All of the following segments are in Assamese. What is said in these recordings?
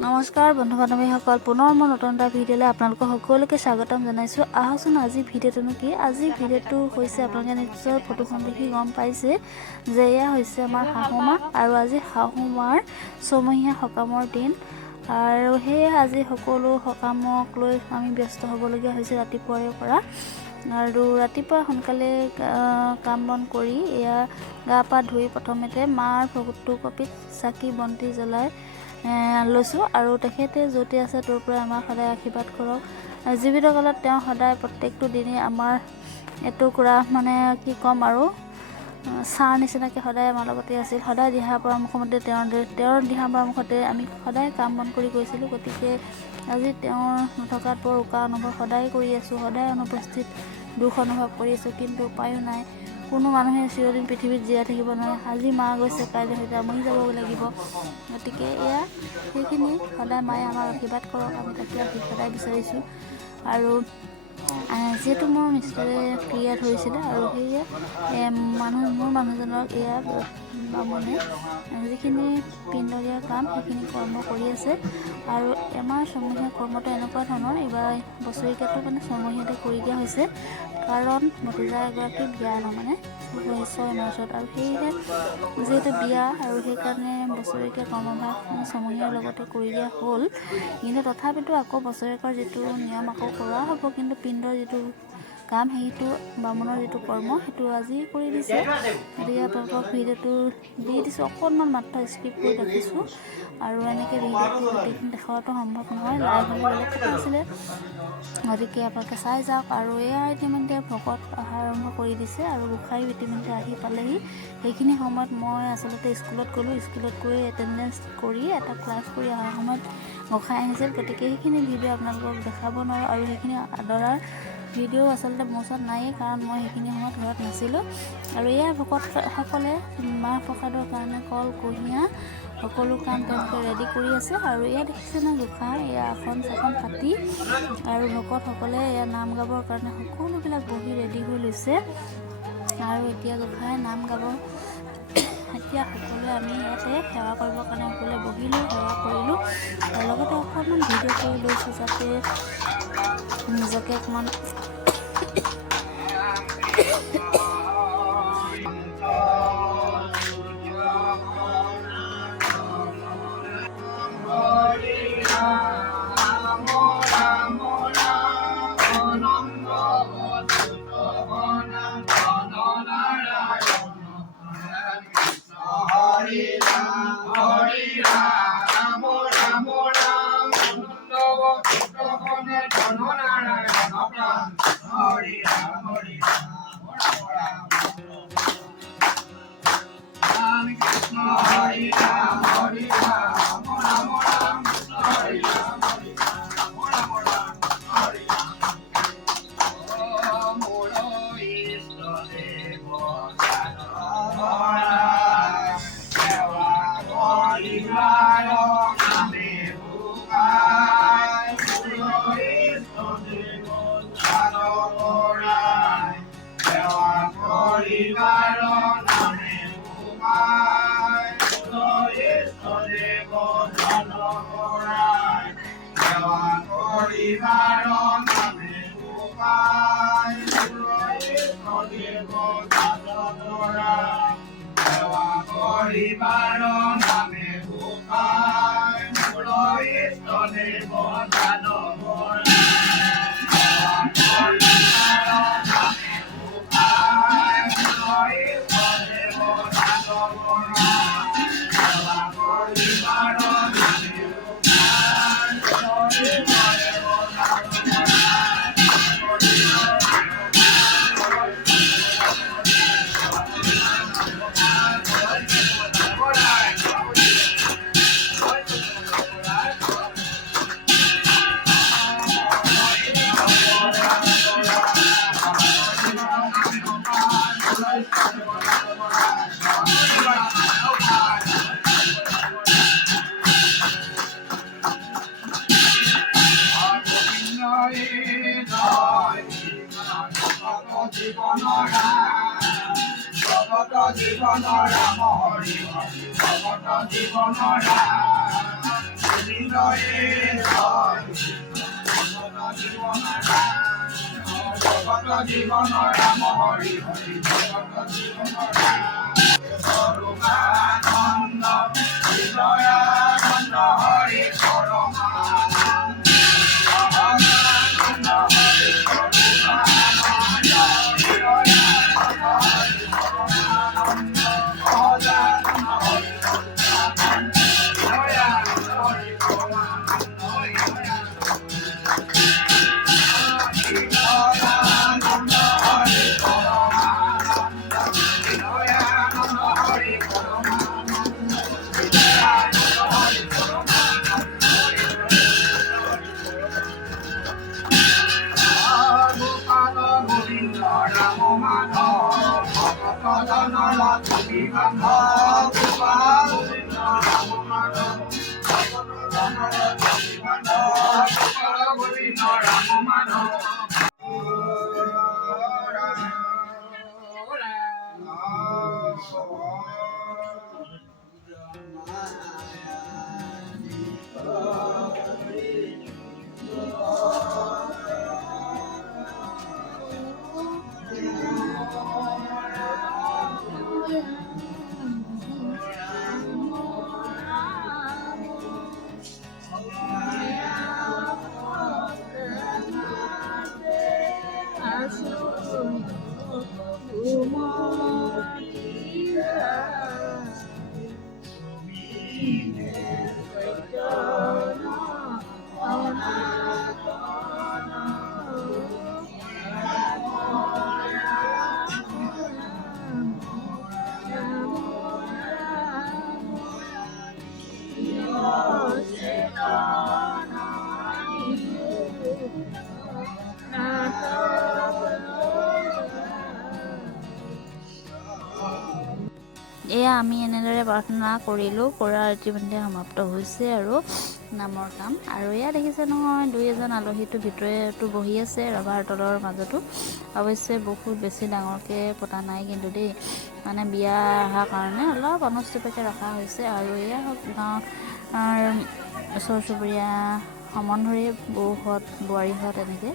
নমস্কাৰ বন্ধু বান্ধৱীসকল, পুনৰ মই নতুন এটা ভিডিঅ'লৈ আপোনালোকক সকলোকে স্বাগতম জনাইছোঁ। আহকচোন আজি ভিডিঅ'টোনো কি। আজি ভিডিঅ'টো হৈছে আপোনালোকে নিশ্চয় ফটোখন দেখি গম পাইছে যে এয়া হৈছে আমাৰ শাহুমা, আৰু আজি শাহুমাৰ ছমহীয়া সকামৰ দিন। আৰু সেয়ে আজি সকলো সকামক লৈ আমি ব্যস্ত হ'বলগীয়া হৈছে ৰাতিপুৱাৰে পৰা। আৰু ৰাতিপুৱা সোনকালে কাম বন কৰি এয়া গা পা ধুই প্ৰথমতে মাৰ ভগৱতী কপিত চাকি বন্তি জ্বলাই লৈছোঁ। আৰু তেখেতে য'তে আছে তোৰ পৰা আমাক সদায় আশীৰ্বাদ কৰক। জীৱিত কালত তেওঁ সদায় প্ৰত্যেকটো দিনেই আমাৰ এটুকুৰা মানে কি ক'ম আৰু ছাৰ নিচিনাকৈ সদায় আমাৰ লগতে আছিল। সদায় দিহা পৰামৰ্শমতে তেওঁৰ দিহা পৰামৰ্শতে আমি সদায় কাম বন কৰি গৈছিলোঁ। গতিকে আজি তেওঁৰ নথকাত বৰ উকা অনুভৱ সদায় কৰি আছোঁ, সদায় অনুপস্থিত দুখ অনুভৱ কৰি আছোঁ। কিন্তু উপায়ো নাই, কোনো মানুহে চিৰদিন পৃথিৱীত জীয়াই থাকিব নোৱাৰে। আজি মা গৈছে, কাইলৈ হয়তো মৰি যাব লাগিব। গতিকে এয়া সেইখিনি সদায় মায়ে আমাক আশীৰ্বাদ কৰক, আমি তাকে সদায় বিচাৰিছোঁ। আৰু যিহেতু মোৰ মিষ্টাৰে ক্ৰিয়া ধৰিছিলে, আৰু সেয়ে মোৰ মানুহজনক এয়া বামুণে যিখিনি পিণ্ডৰীয়া কাম সেইখিনি কৰ্ম কৰি আছে। আৰু আমাৰ ছমহীয়া কৰ্মটো এনেকুৱা ধৰণৰ, এইবাৰ বছৰেকীয়াটো মানে ছমহীয়াতে কৰি দিয়া হৈছে, কাৰণ ভতিজা এগৰাকী বিয়া মানে 6 মাৰ্চত। আৰু সেয়েহে যিহেতু বিয়া, আৰু সেইকাৰণে বছৰেকীয়া কৰ্মভাগ মানে ছমহীয়াৰ লগতে কৰি দিয়া হ'ল। কিন্তু তথাপিতো আকৌ বছৰেকৰ যিটো নিয়ম আকৌ কৰা হ'ব, কিন্তু পিণ্ডৰ যিটো কাম সেইটো বামুণৰ যিটো কৰ্ম সেইটো আজি কৰি দিছে। গতিকে আপোনালোকক ভিডিঅ'টো দি দিছোঁ, অকণমান মাত্ৰ স্কিপ কৰি ৰাখিছোঁ। আৰু এনেকৈ ভিডিঅ'টো গোটেইখিনি দেখুৱাটো সম্ভৱ নহয়, লাইভ হ'লে বেলেগ কথা আছিলে। গতিকে আপোনালোকে চাই যাওক। আৰু এয়া ইতিমধ্যে ভকত অহা আৰম্ভ কৰি দিছে, আৰু গোসাঁই ইতিমধ্যে আহি পালেহি। সেইখিনি সময়ত মই আচলতে স্কুলত গ'লোঁ, স্কুলত গৈ এটেণ্ডেঞ্চ কৰি এটা ক্লাছ কৰি অহাৰ সময়ত গোসাঁই আহিছিল। গতিকে সেইখিনি ভিডিঅ' আপোনালোকক দেখাব নোৱাৰোঁ, আৰু সেইখিনি আদৰাৰ ভিডিঅ' আচলতে মোৰ ওচৰত নায়েই, কাৰণ মই সেইখিনি সময়ত ঘৰত নাছিলোঁ। আৰু এয়া ভকতসকলে মাহ প্ৰসাদৰ কাৰণে কল কুঁহিয়াৰ সকলো কাম তেওঁলোকে ৰেডি কৰি আছে। আৰু এয়া দেখিছে ন গোসাঁই এয়া আসন চাসন পাতি, আৰু ভকতসকলে এয়া নাম গাবৰ কাৰণে সকলোবিলাক বহি ৰেডি হৈ লৈছে। আৰু এতিয়া গোসাঁই নাম গাব। এতিয়া সকলোৱে আমি ইয়াতে সেৱা কৰিবৰ কাৰণে সকলোৱে বহিলোঁ, সেৱা কৰিলোঁ। আৰু লগতে অকণমান ভিডিঅ' কৰি লৈছোঁ, যাতে নিজকে অকণমান জীবনৰ ৰাম হৰি হৰি জগত জীৱনৰ পৰমানন্দ হৃদয়ানন্দ হৰি পৰমানন্দ হৰি পৰমানন্দ হৃদয়ানন্দ হৰি পৰমানন্দ সদানন্দ হৰি হৃদয়ানন্দ হৰি পৰমানন্দ হৃদয়ানন্দ হৰি পৰমানন্দ হৃদয়ানন্দ হৰি পৰমানন্দ হৃদয়ানন্দ হৰি পৰমানন্দ গোপাল গোবিন্দ ৰাম মাধৱ ভকত জনৰ তুলি বান্ধৱ গোপাল গোবিন্দ ৰাম মাধৱ ভকত জনৰ তুলি বান্ধৱ গোপাল গোবিন্দ ৰাম মাধৱ এয়া আমি এনেদৰে প্ৰাৰ্থনা কৰিলোঁ, কৰা ইতিমধ্যে সমাপ্ত হৈছে আৰু নামৰ কাম। আৰু এয়া দেখিছে নহয়, দুই এজন আলহীটো ভিতৰতো বহি আছে ৰভাৰ তলৰ মাজতো। অৱশ্যে বহুত বেছি ডাঙৰকৈ পতা নাই কিন্তু দেই, মানে বিয়া অহাৰ কাৰণে অলপ অনুষ্ঠিতকৈ ৰখা হৈছে। আৰু এয়া হওক গাঁৱৰ ওচৰ চুবুৰীয়া সম্বন্ধৰে বৌহঁত বোৱাৰীহঁত এনেকৈ,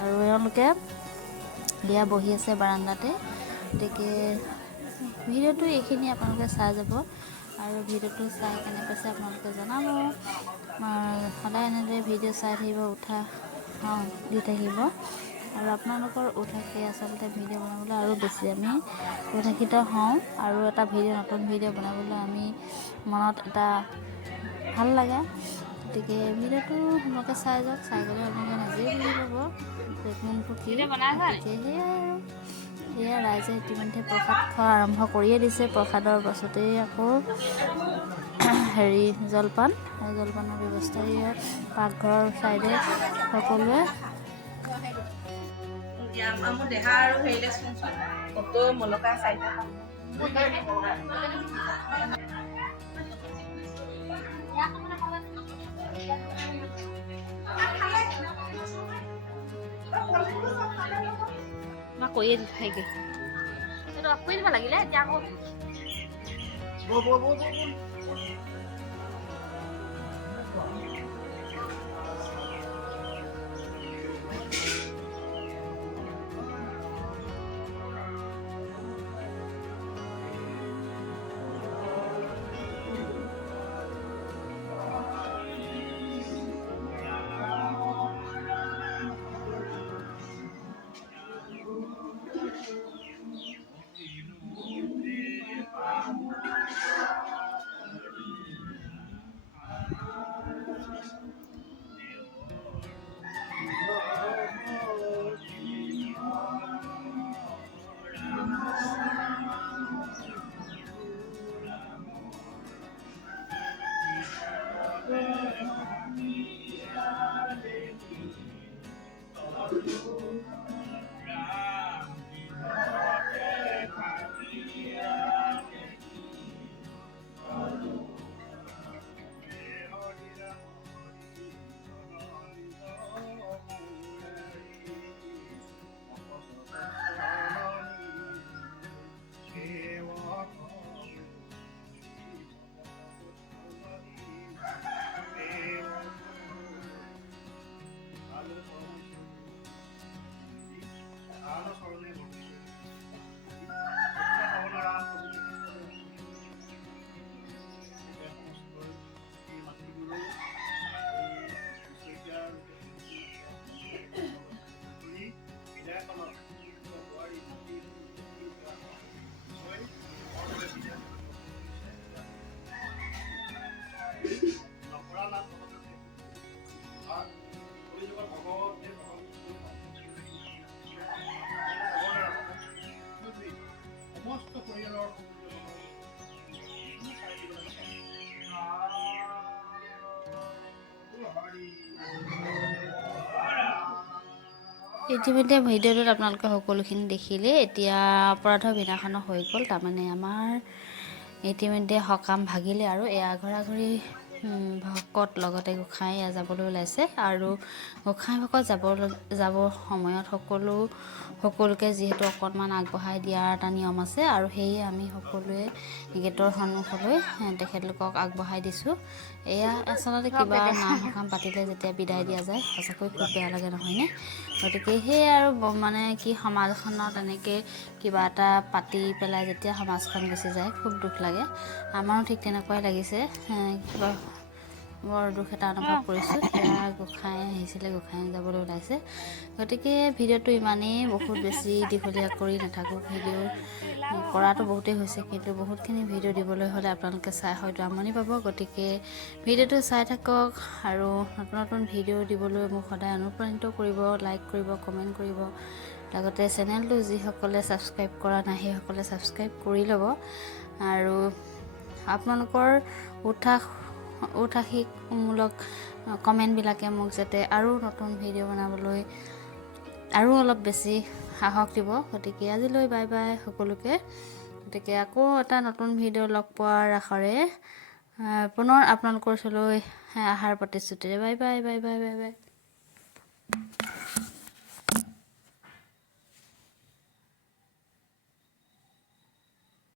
আৰু এওঁলোকে বিয়া বহি আছে বাৰাণ্ডাতে। গতিকে ভিডিঅ'টো এইখিনি আপোনালোকে চাই যাব, আৰু ভিডিঅ'টো চাই কেনে পাইছে আপোনালোকে জনাব। সদায় এনেদৰে ভিডিঅ' চাই থাকিব, উৎসাহ দি থাকিব, আৰু আপোনালোকৰ উৎসাহে আচলতে ভিডিঅ' বনাবলৈ আৰু বেছি আমি উৎসাহিত হওঁ, আৰু এটা নতুন ভিডিঅ' বনাবলৈ আমি মনত এটা ভাল লাগে। গতিকে ভিডিঅ'টো আপোনালোকে চাই যাওক, চাই গ'লে আপোনালোকে নিজেই বুজি পাব যে কোনটো কি। গতিকে সেয়াই আৰু এয়া ৰাইজে ইতিমধ্যে প্ৰসাদ খোৱা আৰম্ভ কৰিয়ে দিছে। প্ৰসাদৰ পাছতেই আকৌ জলপানৰ ব্যৱস্থা পাকঘৰৰ ছাইডে সকলোৱে মোৰ দেহা আৰু হেৰিলে ফটো মলকা চাইটা কৈয়ে দি থাইগে কৰি দিব লাগিলে এতিয়া আকৌ ইতিমধ্যে ভিডিঅ'টোত আপোনালোকে সকলোখিনি দেখিলে। এতিয়া অপৰাধৰ বিনাশনা হৈ গ'ল। তাৰমানে আমাৰ ইতিমধ্যে সকাম ভাগিলে আৰু এয়া ঘৰাঘৰি ভকত লগতে গোঁসাই যাবলৈ ওলাইছে। আৰু গোঁসাই ভকত যাবৰ সময়ত সকলোকে যিহেতু অকণমান আগবঢ়াই দিয়াৰ এটা নিয়ম আছে, আৰু সেয়ে আমি সকলোৱে গেটৰ সন্মুখলৈ তেখেতলোকক আগবঢ়াই দিছোঁ। এয়া আচলতে কিবা নাম সকাম পাতিলে যেতিয়া বিদায় দিয়া যায়, সঁচাকৈ খুব বেয়া লাগে, নহয়নে? গতিকে সেয়ে আৰু মানে কি, সমাজখনত এনেকৈ কিবা এটা পাতি পেলাই যেতিয়া সমাজখন গুচি যায় খুব দুখ লাগে। আমাৰো ঠিক তেনেকুৱাই লাগিছে, কিবা বৰ দুখ এটা অনুভৱ কৰিছোঁ। সেয়া গোঁসাই আহিছিলে, গোঁসাই যাবলৈ ওলাইছে। গতিকে ভিডিঅ'টো ইমানেই, বহুত বেছি দীঘলীয়া কৰি নাথাকোঁ। ভিডিঅ' কৰাটো বহুতেই হৈছে, কিন্তু বহুতখিনি ভিডিঅ' দিবলৈ হ'লে আপোনালোকে চাই হয়তো আমনি পাব। গতিকে ভিডিঅ'টো চাই থাকক আৰু নতুন নতুন ভিডিঅ' দিবলৈ মোক সদায় অনুপ্ৰাণিত কৰিব, লাইক কৰিব, কমেণ্ট কৰিব। লগতে চেনেলটো যিসকলে ছাবস্ক্ৰাইব কৰা নাই সেইসকলে ছাবস্ক্ৰাইব কৰি ল'ব। আৰু আপোনালোকৰ উৎসাহমূলক কমেণ্টবিলাকে মোক যাতে আৰু নতুন ভিডিঅ' বনাবলৈ আৰু অলপ বেছি সাহস দিব। গতিকে আজিলৈ বাই বাই সকলোকে। গতিকে আকৌ এটা নতুন ভিডিঅ' লগ পোৱাৰ আশাৰে পুনৰ আপোনালোকৰ ওচৰলৈ অহাৰ প্ৰতিশ্ৰুতিৰে bye bye bye bye bye bye.